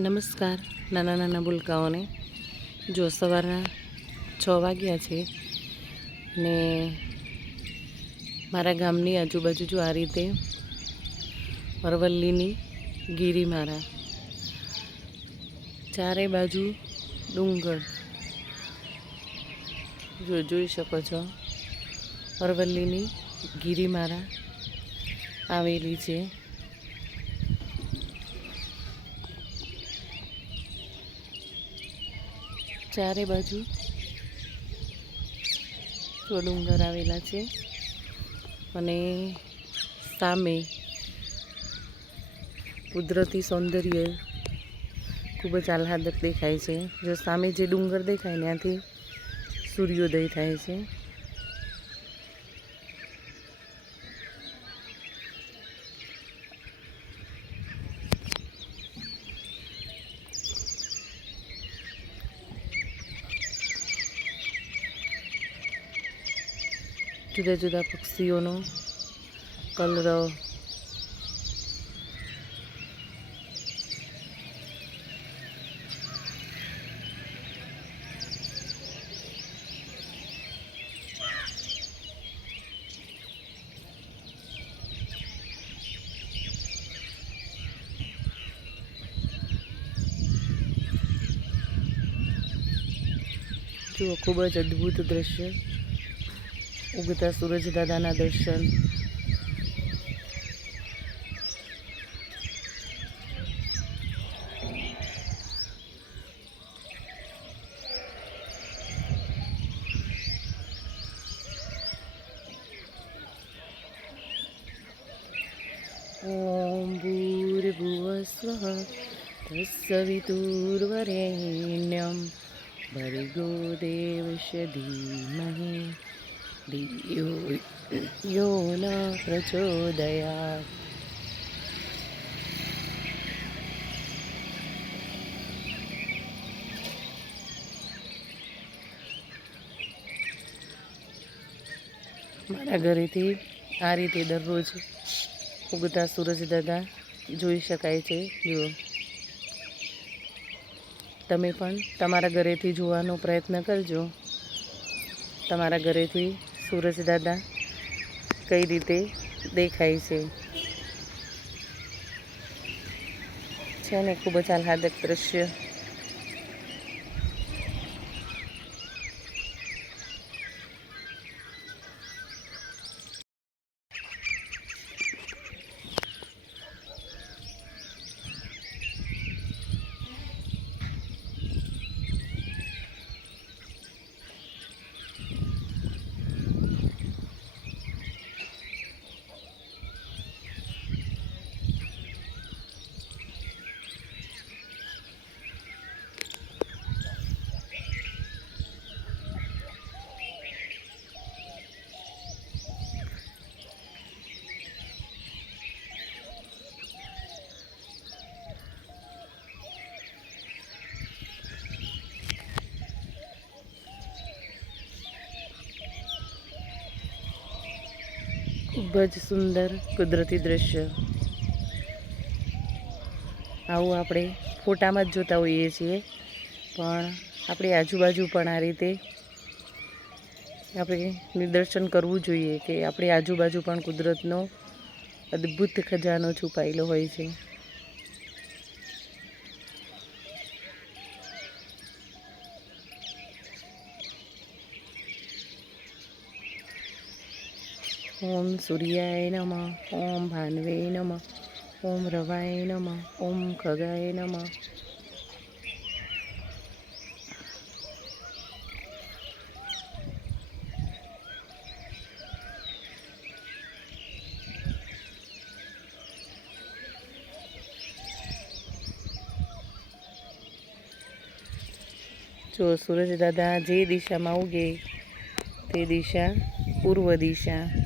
નમસ્કાર, નાના નાના ભૂલકાઓને. જો સવારના છ વાગ્યા છે ને મારા ગામની આજુબાજુ જો આ રીતે અરવલ્લીની ગિરિમારા ચારે બાજુ ડુંગર જો જોઈ શકો છો, અરવલ્લીની ગિરિમારા આવેલી છે. ચારે બાજુ ડુંગર આવેલા છે અને સામે કુદરતી સૌંદર્ય ખૂબ જ આહલાદક દેખાય છે. જો સામે જે ડુંગર દેખાય, ત્યાંથી સૂર્યોદય થાય છે. જુદા જુદા પક્ષીઓનો કલરવ જુઓ ખૂબ જ અદ્ભુત દ્રશ્ય. ઉગતા સૂરજ દાદાના દર્શન. ઓમ ભૂર્ભુવસ્વઃ તત્સવિતુર્વરેણ્યમ. ભર્ગો દેવશ ધીમહિ. धियो यो न प्रचोदयात् મારા ઘરેથી આ રીતે દરરોજ ઉગતા સૂરજ દાદા જોઈ શકાય છે જુઓ તમે પણ તમારા ઘરેથી જોવાનો પ્રયત્ન કરજો તમારા ઘરેથી સૂરજ દાદા કઈ રીતે દેખાય છે? છે ને ખૂબ જ આહલાદક દ્રશ્ય. ખૂબ જ સુંદર કુદરતી દ્રશ્ય. આવું આપણે ફોટામાં જ જોતા હોઈએ છીએ. પણ આપણી આજુબાજુ પણ આ રીતે આપણે નિદર્શન કરવું જોઈએ કે આપણી આજુબાજુ પણ કુદરતનો અદ્ભુત ખજાનો છુપાયેલો હોય છે. ઓમ સૂર્યાય નમ, ઓમ ભાનવે નમ, ઓમ રવાય નમ, ઓમ ખગાય નમ. જો સૂરજ દાદા જે દિશામાં ઉગે, તે દિશા પૂર્વ દિશા.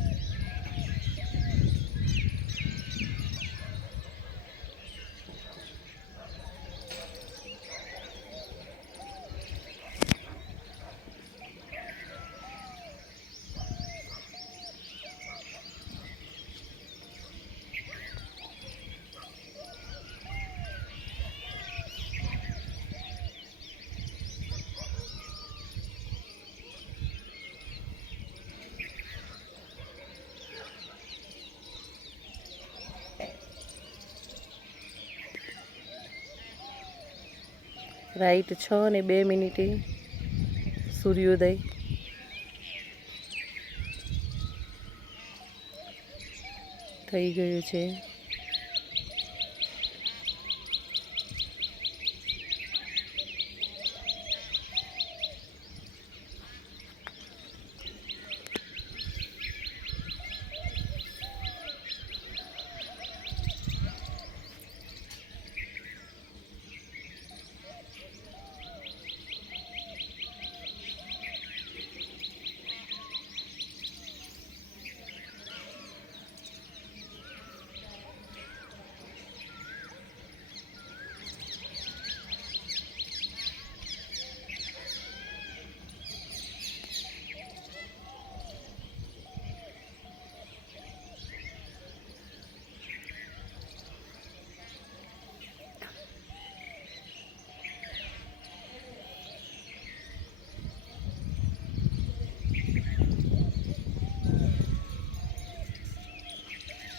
રાઈટ છ અને બે મિનિટે સૂર્યોદય. થઈ ગયો છે.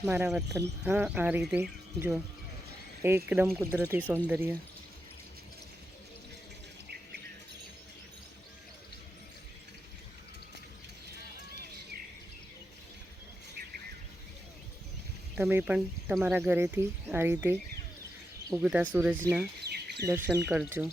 મારા વતન. હા, આ રીતે જો. એકદમ કુદરતી સૌંદર્ય. તમે પણ તમારા ઘરેથી આ રીતે ઉગતા સૂરજના દર્શન કરજો.